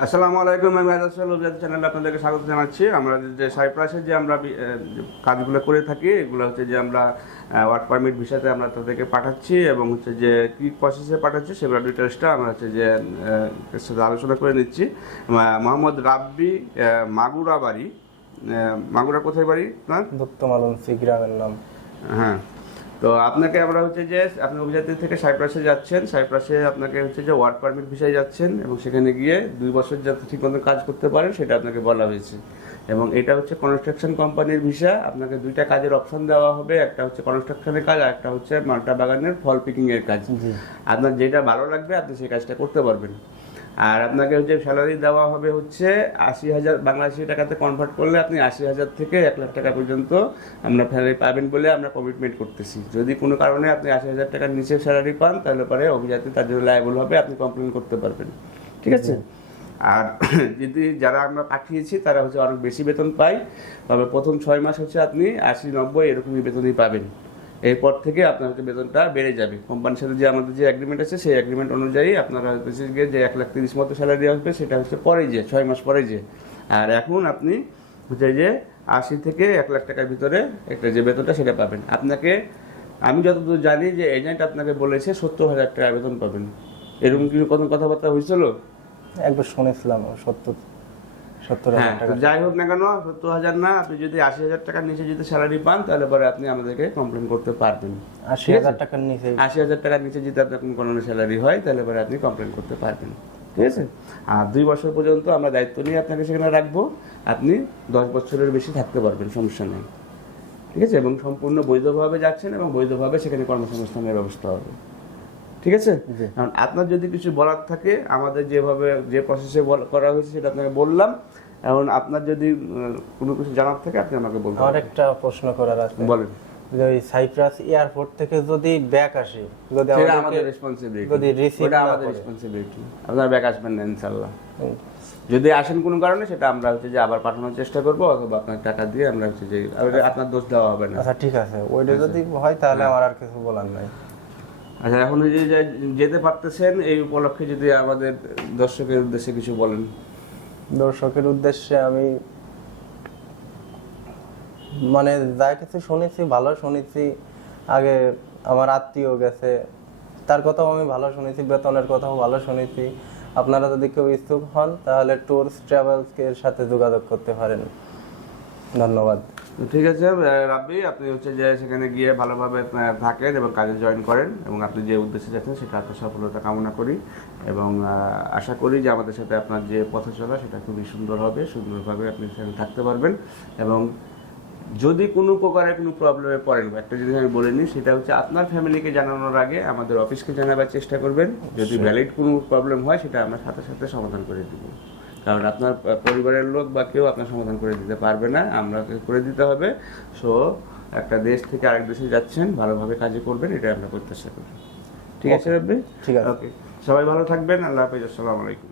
আসসালামু আলাইকুম আমি আজাদ চ্যানেলে আপনাদেরকে স্বাগত জানাচ্ছি। আমরা যে সাইপ্রাসে যে আমরা কাজগুলো করে থাকি এগুলো হচ্ছে যে আমরা ওয়ার্ক পারমিট ভিসাতে আমরা তাদেরকে পাঠাচ্ছি এবং হচ্ছে যে কি প্রসেসে পাঠাচ্ছি সেগুলো ডিটেলসটা আমরা হচ্ছে যে সাথে আলোচনা করে নিচ্ছি। মোহাম্মদ রাব্বি মাগুরা বাড়ি মাগুরা কোথায় বাড়ি আপনার দত্ত মালঞ্চি গ্রামের নাম। হ্যাঁ। তো আপনাকে আমরা হচ্ছে যে আপনি অভিযাত্রী থেকে সাইপ্রাসে যাচ্ছেন সাইপ্রাসে আপনাকে হচ্ছে যে ওয়ার্ক পারমিট ভিসায় যাচ্ছেন এবং সেখানে গিয়ে দুই বছর যাতে ঠিক মতো কাজ করতে পারেন সেটা আপনাকে বলা হয়েছে। এবং এটা হচ্ছে কনস্ট্রাকশন কোম্পানির ভিসা আপনাকে দুইটা কাজের অপশন দেওয়া হবে একটা হচ্ছে কনস্ট্রাকশনের কাজ আর একটা হচ্ছে মাল্টা বাগানের ফল পিকিং এর কাজ আপনার যেটা ভালো লাগবে আপনি সেই কাজটা করতে পারবেন। আর আপনাকে হচ্ছে স্যালারি দেওয়া হবে হচ্ছে আশি হাজার, বাংলাদেশি টাকাতে কনভার্ট করলে আপনি আশি হাজার থেকে এক লাখ টাকা পর্যন্ত আমরা স্যালারি পাবেন বলে আমরা কমিটমেন্ট করতেছি। যদি কোনো কারণে আপনি আশি হাজার টাকার নিচে স্যালারি পান, তাহলে পরে অভিযাত্রী তার জন্য লাইবল হবে, আপনি কমপ্লেন করতে পারবেন। ঠিক আছে? আর যদি যারা আমরা পাঠিয়েছি, তারা হচ্ছে অনেক বেশি বেতন পায়। তবে প্রথম ছয় মাস হচ্ছে আপনি আশি, নব্বই এরকমই বেতনই পাবেন। এরপর থেকে আপনার বেতনটা বেড়ে যাবে। কোম্পানির সাথে যে আমাদের যে এগ্রিমেন্ট আছে, সেই এগ্রিমেন্ট অনুযায়ী আপনারা যে এক লাখ তিরিশ মতো স্যালারি আসবে, সেটা হচ্ছে পরে যে, ছয় মাস পরে যে। আর এখন আপনি হচ্ছে যে আশি থেকে এক লাখ টাকার ভিতরে একটা যে বেতনটা, সেটা পাবেন। আপনাকে, আমি যতদূর জানি যে এজেন্ট আপনাকে বলেছে সত্তর হাজার টাকা বেতন পাবেন। এরকম কি কোনো কথাবার্তা হয়েছিল? একবার শুনেছিলাম, সত্তর হ্যাঁ যাই হোক না কেন সত্তর হাজার না আপনি যদি আশি হাজার টাকার নিচে যদি স্যালারি পান তাহলে পরে আপনি আমাদেরকে কমপ্লেন করতে পারবেন। আশি হাজার টাকার নিচে। আশি হাজার টাকার নিচে যদি আপনার কোনো কোনো স্যালারি হয় তাহলে পরে আপনি কমপ্লেন করতে পারবেন। ঠিক আছে? আর দুই বছর পর্যন্ত আমরা দায়িত্ব নিয়ে আপনাকে সেখানে রাখব। আপনি দশ বছরের বেশি থাকতে পারবেন সমস্যা নেই। ঠিক আছে? এবং সম্পূর্ণ বৈধভাবে যাচ্ছেন এবং বৈধভাবে সেখানে কর্মসংস্থানের ব্যবস্থা হবে। ঠিক আছে? কারণ আপনার যদি কিছু বলার থাকে আমাদের যেভাবে যে প্রসেসে করা হয়েছে সেটা আপনাকে বললাম। এখন আপনার যদি কোনো কিছু জানার থাকে আপনি আমাকে বলতে আমার একটা প্রশ্ন করার আছে। বলেন। ওই সাইপ্রাস এয়ারপোর্ট থেকে যদি ব্যাক আসে যদি আমাদের রেসপন্সিবিলিটি যদি ওটা আমাদের রেসপন্সিবিলিটি আপনারা ব্যাক আসবেন না ইনশাল্লাহ হুম, যদি আসেন কোনো কারণে সেটা আমরা হচ্ছে যে আবার পাঠানোর চেষ্টা করব অথবা আপনার টাকা দিয়ে আমরা হচ্ছে যে আপনার দোষ দেওয়া হবে না। আচ্ছা ঠিক আছে। ওইটা যদি হয় তাহলে আমার আর কিছু বলার নাই। আচ্ছা এখন যে যেতে পারতেছেন, এই উপলক্ষে যদি আমাদের দর্শকের উদ্দেশ্যে কিছু বলেন। দর্শকের উদ্দেশ্যে আমি মানে যা কিছু শুনেছি, ভালো শুনেছি, আগে আমার আত্মীয় গেছে, তার কথাও আমি ভালো শুনেছি, বেতনের কথাও ভালো শুনেছি। আপনারা যদি কেউ ইচ্ছুক হন, তাহলে ট্যুরস ট্রাভেলস এর সাথে যোগাযোগ করতে পারেন। ধন্যবাদ। তো ঠিক আছে রাব্বি আপনি হচ্ছে যে সেখানে গিয়ে ভালোভাবে থাকেন এবং কাজে জয়েন করেন এবং আপনি যে উদ্দেশ্যে যাচ্ছেন সেটা আপনার সফলতা কামনা করি এবং আশা করি যে আমাদের সাথে আপনার যে পথ চলা সেটা খুবই সুন্দর হবে সুন্দরভাবে আপনি সেখানে থাকতে পারবেন এবং যদি কোনো প্রকারের কোনো প্রবলেমে পড়েন একটা জিনিস আমি বলে নিই সেটা হচ্ছে আপনার ফ্যামিলিকে জানানোর আগে আমাদের অফিসকে জানাবার চেষ্টা করবেন। যদি ভ্যালিড কোনো প্রবলেম হয় সেটা আমরা সাথে সাথে সমাধান করে দিব। কারণ আপনার পরিবারের লোক বা কেউ আপনার সমাধান করে দিতে পারবে না আমরা করে দিতে হবে। সো একটা দেশ থেকে আরেক দেশে যাচ্ছেন ভালোভাবে কাজে করবেন এটা আমরা প্রত্যাশা করি। ঠিক আছে রব্বি? ঠিক আছে। ওকে সবাই ভালো থাকবেন আল্লাহ হাফিজ আসসালামু আলাইকুম।